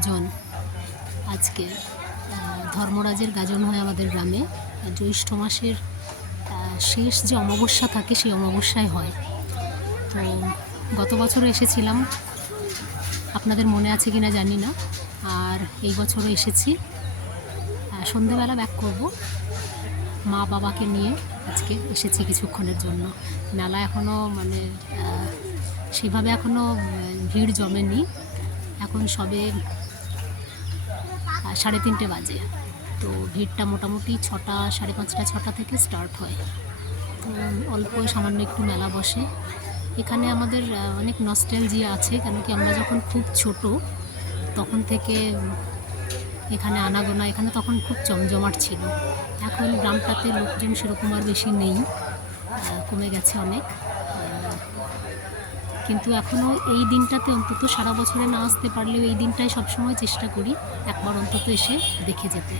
গাজন। আজকে ধর্মরাজের গাজন হয় আমাদের গ্রামে। জ্যৈষ্ঠ মাসের শেষ যে অমাবস্যা থাকে সেই অমাবস্যায় হয়। তো গত বছরও এসেছিলাম। আপনাদের মনে আছে কিনা জানি না। আর এই বছরও এসেছি। সন্ধেবেলা ব্যাক করব। মা বাবাকে নিয়ে আজকে এসেছি কিছুক্ষণের জন্য। মেলা এখনও মানে সেভাবে এখনও ভিড় জমেনি। এখন সবে সাড়ে তিনটে বাজে। তো ভিড়টা মোটামুটি ছটা, সাড়ে পাঁচটা, ছটা থেকে স্টার্ট হয়। তো অল্প সামান্য একটু মেলা বসে। এখানে আমাদের অনেক নস্টেলজিয়া আছে, কেন কি আমরা যখন খুব ছোট, তখন থেকে এখানে আনাগোনা, এখানে তখন খুব জমজমাট ছিল। এখন গ্রামটাতে লোকজন সেরকম আর বেশি নেই কমে গেছে অনেক। কিন্তু এখনও এই দিনটাতে অন্তত সারা বছরে না আসতে পারলেও এই দিনটাই সবসময় চেষ্টা করি একবার অন্তত এসে দেখে যেতে।